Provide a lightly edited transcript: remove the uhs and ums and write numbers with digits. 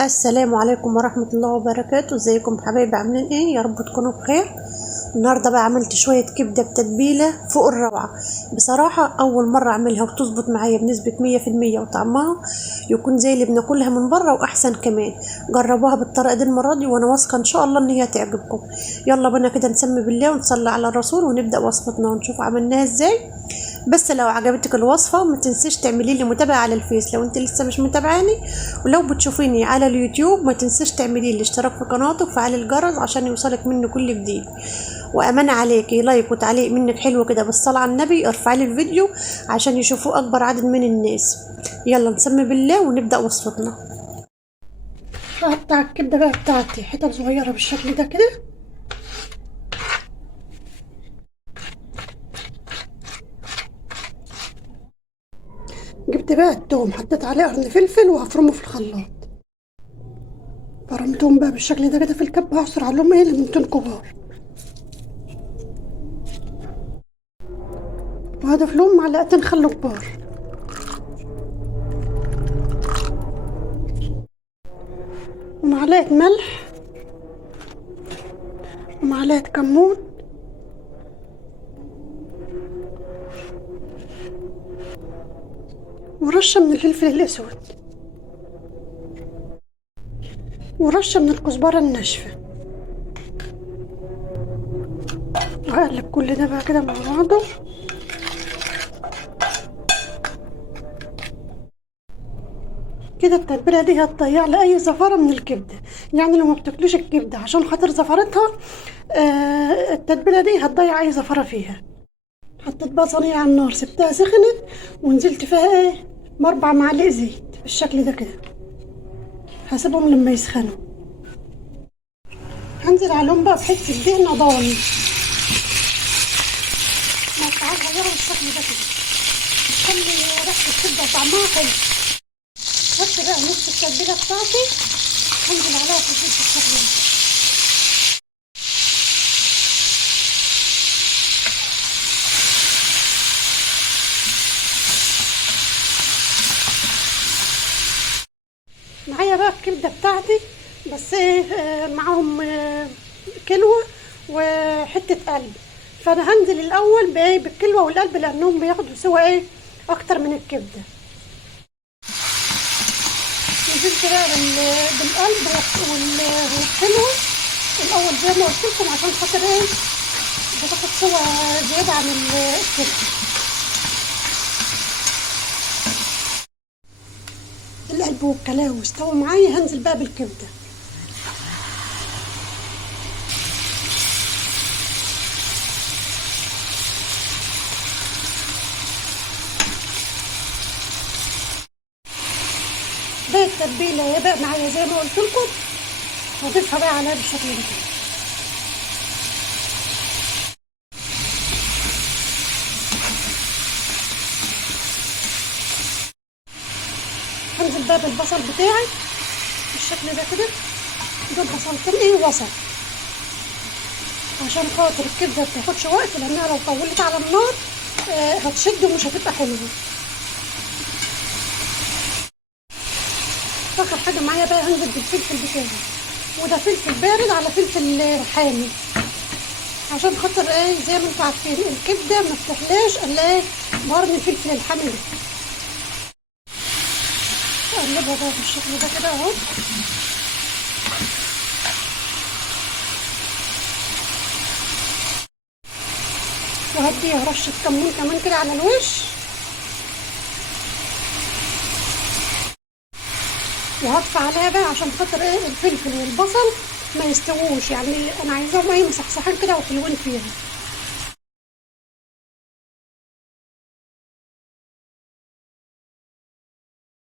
السلام عليكم ورحمة الله وبركاته. ازيكم حبايبي؟ عاملين ايه؟ يا رب تكونوا بخير. النهارده بقى عملت شوية كبدة بتتبيلة فوق الروعة. بصراحة أول مرة أعملها وتظبط معايا بنسبة 100%، وطعمها يكون زي اللي بناكلها من بره وأحسن كمان. جربوها بالطريقة دي المرة دي وأنا واثقة إن شاء الله إن هي تعجبكم. يلا بينا كده نسمي بالله ونصلي على الرسول ونبدأ وصفتنا ونشوف عملناها ازاي. بس لو عجبتك الوصفة ما تنسيش تعملي لي متابعة على الفيس لو انت لسه مش متابعاني، ولو بتشوفيني على اليوتيوب ما تنسيش تعملي لي اشتراك في قناتي وفعلي الجرس عشان يوصلك مني كل جديد. وأمانة عليكي لايك وتعليق منك حلو كده بالصلاة على النبي، ارفعي لي الفيديو عشان يشوفوه أكبر عدد من الناس. يلا نسمي بالله ونبدأ وصفتنا. هقطع الكبدة بقى بتاعتي حتت صغيرة بالشكل ده كده. جبت بقى التوم، حطيت عليه قرن فلفل وهفرمه في الخلاط. فرمتهم بقى بالشكل ده كده في الكب، هعصر عليهم ليمونتين كبار، وهضيف لهم معلقتين خل كبار، ومعلقة ملح، ومعلقة كمون، ورشة من الفلفل الأسود، ورشة من الكزبرة الناشفة. وهقلب كل ده بقى كده مع بعضه. كده التتبيله دي هتضيع لي اي زفاره من الكبده، يعني لو ما بتاكلوش الكبده عشان خاطر زفرتها التتبيله دي هتضيع اي زفاره فيها. حطيت بقى صينيه على النار، سبتها سخنت ونزلت فيها ب4 معالق زيت بالشكل ده كده. هسيبهم لما يسخنوا. هنزل عليهم بقى بحته دهنه ضاني مقطعات صغيره بالشكل ده كده، بتخلي ريحه الكبده وطعمها حلو. حط بقى نص التتبيله بتاعتي، هنزل عليها في الزيت بالشكل ده. معايا بقى الكبده بتاعتي، بس معاهم كلوه وحته قلب. فانا هنزل الاول بالكلوه والقلب لانهم بياخدوا سوا اكتر من الكبده. نزلت بقى بالقلب والكلوه الاول زي ما قلت لكم عشان خاطر بتاخد سوا زياده عن الكبده. القلب والكلاوي استووا معايا، هنزل بقى بالكبده. بقى التتبيله بقى معايا زي ما قلت لكم، هضيفها بقى عليها بالشكل ده كده. هنزل بقى بالبصل بتاعي بالشكل ده كده. دول بصلتين وسط عشان خاطر الكبده متاخدش وقت، لانها لو طولت على النار هتشد ومش هتبقى حلوه. اخر حاجه معايا بقى هنزل بالفلفل بتاعي، وده فلفل بارد على فلفل ريحاني عشان خاطر زي ما انتوا عارفين الكبده ما بتحلاش الا بهار الفلفل الحامي ده. اقلبها بقى بالشكل ده كده اهو. وهديها رشه كمون كمان كده على الوش، وهطفي عليها بقى عشان خاطر الفلفل والبصل ما يستووش، يعني انا عايزاهم مسحسحين كده وحلوين فيها.